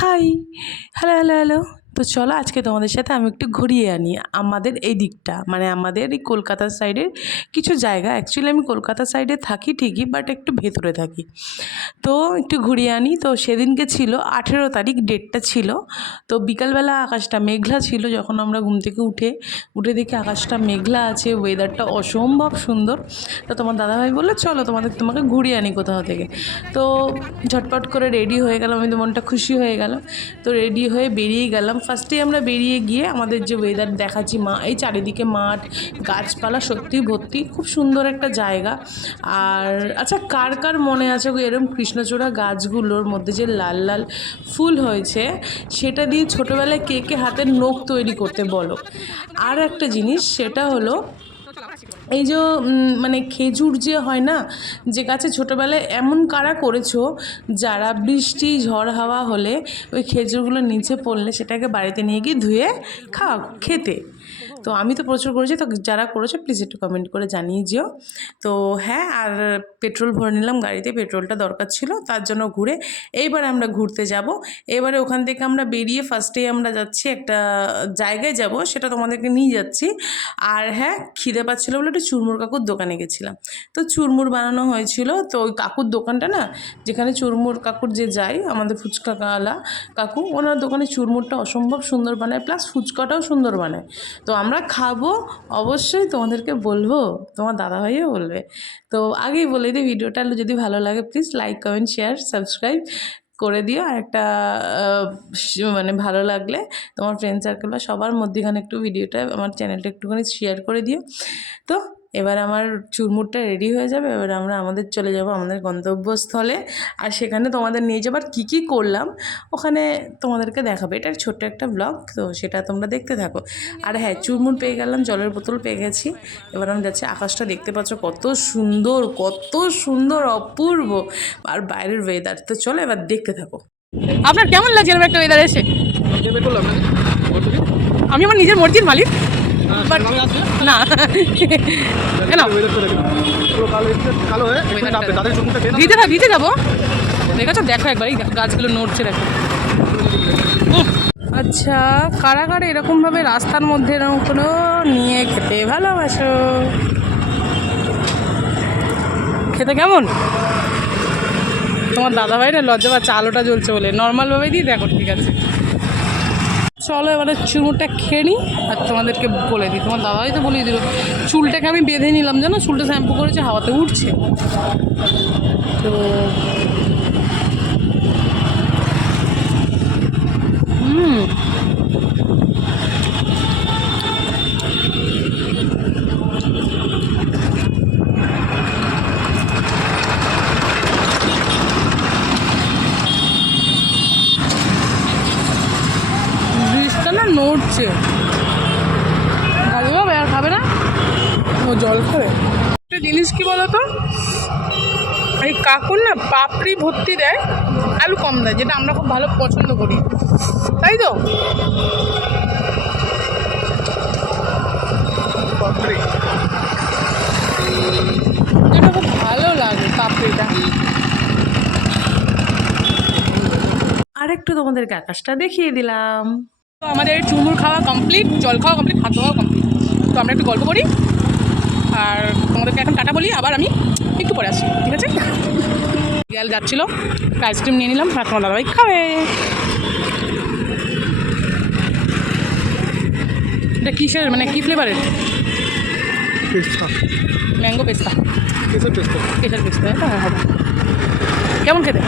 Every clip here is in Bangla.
High, hello, hello, hello. তো চলো আজকে তোমাদের সাথে আমি একটু ঘুরিয়ে আনি আমাদের এই দিকটা, মানে আমাদের এই কলকাতার সাইডের কিছু জায়গা। অ্যাকচুয়ালি আমি কলকাতার সাইডে থাকি ঠিকই, বাট একটু ভেতরে থাকি। তো একটু ঘুরিয়ে আনি। তো সেদিনকে ছিল 18 তারিখ, ডেটটা ছিল। তো বিকালবেলা আকাশটা মেঘলা ছিল, যখন আমরা ঘুম থেকে উঠে দেখি আকাশটা মেঘলা আছে, ওয়েদারটা অসম্ভব সুন্দর। তো তোমার দাদাভাই বললো চলো তোমাকে ঘুরিয়ে আনি কোথাও থেকে। তো ঝটপট করে রেডি হয়ে গেলাম, আমি তো মনটা খুশি হয়ে গেল। তো রেডি হয়ে বেরিয়ে গেলাম। ফার্স্টেই আমরা বেরিয়ে গিয়ে আমাদের যে ওয়েদার দেখাচ্ছি, এই চারিদিকে মাঠ, গাছপালা সত্যি ভর্তি, খুব সুন্দর একটা জায়গা। আর আচ্ছা, কার কার মনে আছে গো এরম কৃষ্ণচূড়া গাছগুলোর মধ্যে যে লাল লাল ফুল হয়েছে, সেটা দিয়ে ছোটোবেলায় কে কে হাতের নখ তৈরি করতে বলো। আর একটা জিনিস, সেটা হলো এই যে মানে খেজুর যে হয় না, যে গাছে ছোটোবেলায় এমন কারা করেছো যারা বৃষ্টি ঝড় হাওয়া হলে ওই খেজুরগুলো নিচে পড়লে সেটাকে বাড়িতে নিয়ে গিয়ে ধুয়ে খেতে। তো আমি তো প্রচুর করেছি। তো যারা করেছো প্লিজ একটু কমেন্ট করে জানিয়ে যেও। তো হ্যাঁ, আর পেট্রোল ভরে নিলাম গাড়িতে, পেট্রোলটা দরকার ছিল তার জন্য ঘুরে। এইবার আমরা ঘুরতে যাব। এবারে ওখান থেকে আমরা বেরিয়ে ফার্স্টেই আমরা যাচ্ছি একটা জায়গায় যাব, সেটা তোমাদেরকে নিয়ে যাচ্ছি। আর হ্যাঁ, খিদে পাচ্ছিলো বলে একটু চুরমুর কাকুর দোকানে গেছিলাম। তো চুরমুর বানানো হয়েছিল। তো ওই কাকুর দোকানটা না, যেখানে চুরমুর কাকুর যে যাই, আমাদের ফুচকাওয়ালা কাকু, ওনার দোকানে চুরমুরটা অসম্ভব সুন্দর বানায়, প্লাস ফুচকাটাও সুন্দর বানায়। তো আমরা খাবো, অবশ্যই তোমাদেরকে বলবো, তোমার দাদাভাইও বলবে। তো আগেই বলে দিই, ভিডিওটা যদি ভালো লাগে please like, comment, share, subscribe করে দিও। আর একটা মানে ভালো লাগলে তোমার ফ্রেন্ড সার্কেল বা সবার মধ্যেখানে একটু ভিডিওটা, আমার চ্যানেলটা একটুখানি শেয়ার করে দিও। তো এবার আমার চুরমুরটা রেডি হয়ে যাবে। এবার আমরা চলে যাব আমাদের গন্তব্যস্থলে। আর সেখানে তোমাদের নিয়ে যাবার কী করলাম ওখানে তোমাদেরকে দেখাবে। এটা ছোট্ট একটা ব্লগ, তো সেটা তোমরা দেখতে থাকো। আর হ্যাঁ, চুরমুর পেয়ে গেলাম, জলের বোতল পেয়ে গেছি। এবার আমি যাচ্ছি। আকাশটা দেখতে পাচ্ছ কত সুন্দর, অপূর্ব। আর বাইরের ওয়েদার, তো চলো এবার দেখতে থাকো। আপনার কেমন লাগছে এরকম একটা ওয়েদার এসে? আমি আমার নিজের মর্জির মালিক, বাট না কেন ভিজে যাবো। দেখেছো, দেখো একবার এই গাছগুলো নড়ছে, দেখো। আচ্ছা, কারা কারা এরকমভাবে রাস্তার মধ্যে এরকম কোনো নিয়ে খেতে ভালোবাসো? খেতে কেমন? তোমার দাদাভাই না লজ্জা পাচ্ছে, আলোটা জ্বলছে বলে। নর্মালভাবে দিই, দেখো ঠিক আছে। চলো এবারে চুমুরটা খেয়ে নিই আর তোমাদেরকে বলে দিই। তোমার দাদাভাই তো বলেই দিল। চুলটাকে আমি বেঁধে নিলাম, জানো, চুলটা শ্যাম্পু করেছে, হাওয়াতে উঠছে। তো ব্রিজটা না নড়ছে। গাড়ি বাবা আর খাবে না, ও জল খাবে। একটা জিনিস কি বলতো, এই কাকুর না পাপড়ি ভর্তি দেয়, আলু কম দেয়, যেটা আমরা খুব ভালো পছন্দ করি, তাই তো? যেটা খুব ভালো লাগে পাপড়িটা। আর একটু তোমাদেরকে আকাশটা দেখিয়ে দিলাম। তো আমাদের চুমুর খাওয়া কমপ্লিট, জল খাওয়া কমপ্লিট, হাত ধোয়াও কমপ্লিট। তো আমরা একটু গল্প করি আর তোমাদেরকে এখন টাটা বলি। আবার আমি একটু পরে আসছি, ঠিক আছে? বিয়াল যাচ্ছিলো, আইসক্রিম নিয়ে নিলাম, আর তোমার দাদাভাই খাবে। এটা কিসের, মানে কী ফ্লেভারের? পেস্তা, ম্যাঙ্গো পেস্তা, কেসের পেস্তা। কেশর পেস্তা। হ্যাঁ, হবে। কেমন খেতে?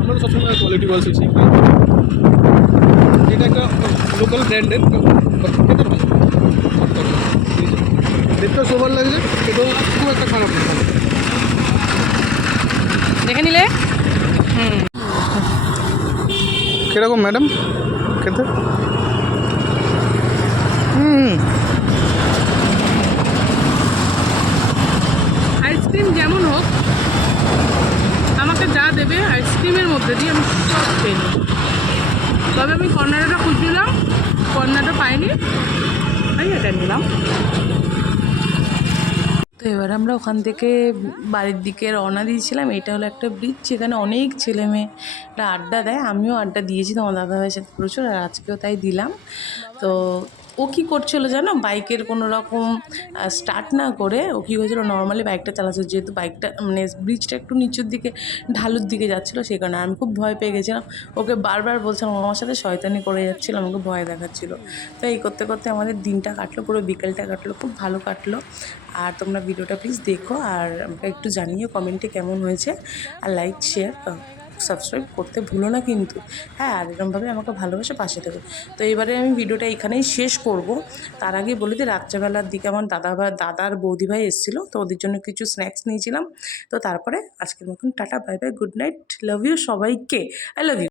আমরা তো সবসময় কোয়ালিটি বলছি, এটা একটা লোকাল ব্র্যান্ডের, খেতে ভালো, দেখতেও সোবার লাগছে, খেতেও খুব একটা খারাপ না। দেখে নিলে। কীরকম ম্যাডাম খেতে? আইসক্রিম যেমন হোক, আমাকে যা দেবে আইসক্রিমের মধ্যে দিয়ে আমি সব খেয়ে নিই। তবে আমি কর্নারটা খুঁজছিলাম, কর্নারটা পাইনি, তাই এটা নিলাম। তো এবার আমরা ওখান থেকে বাড়ির দিকে রওনা দিয়েছিলাম। এটা হলো একটা ব্রিজ, যেখানে অনেক ছেলেমেয়েরা আড্ডা দেয়। আমিও আড্ডা দিয়েছি তোমার দাদাভাইয়ের সাথে প্রচুর, আর আজকেও তাই দিলাম। তো ও কী করছিল জানো, বাইকের কোনো রকম স্টার্ট না করে ও কী হয়েছিল, নর্মালি বাইকটা চালাচ্ছিল, যেহেতু বাইকটা মানে ব্রিজটা একটু নিচুর দিকে ঢালুর দিকে যাচ্ছিলো, সেই কারণে আমি খুব ভয় পেয়ে গেছিলাম। ওকে বারবার বলছিলাম, ও আমার সাথে শয়তানি করে যাচ্ছিলো, আমাকে ভয় দেখাচ্ছিলো। তো এই করতে করতে আমাদের দিনটা কাটলো, পুরো বিকেলটা কাটলো, খুব ভালো কাটলো। আর তোমরা ভিডিওটা প্লিজ দেখো, আর আমাকে একটু জানিও কমেন্টে কেমন হয়েছে, আর লাইক শেয়ার সাবস্ক্রাইব করতে ভুলো না কিন্তু। হ্যাঁ, আর এরকমভাবে আমাকে ভালোবেসে পাশে দেবে। তো এবারে আমি ভিডিওটা এখানেই শেষ করব। তার আগে বলে দিই, রাত্রেবেলার দিকে আমার দাদার বৌদিভাই এসেছিলো, তো ওদের জন্য কিছু স্ন্যাক্স নিয়েছিলাম। তো তারপরে আজকের মতন tata, bye bye, good night, love you সবাইকে, আই লাভ ইউ।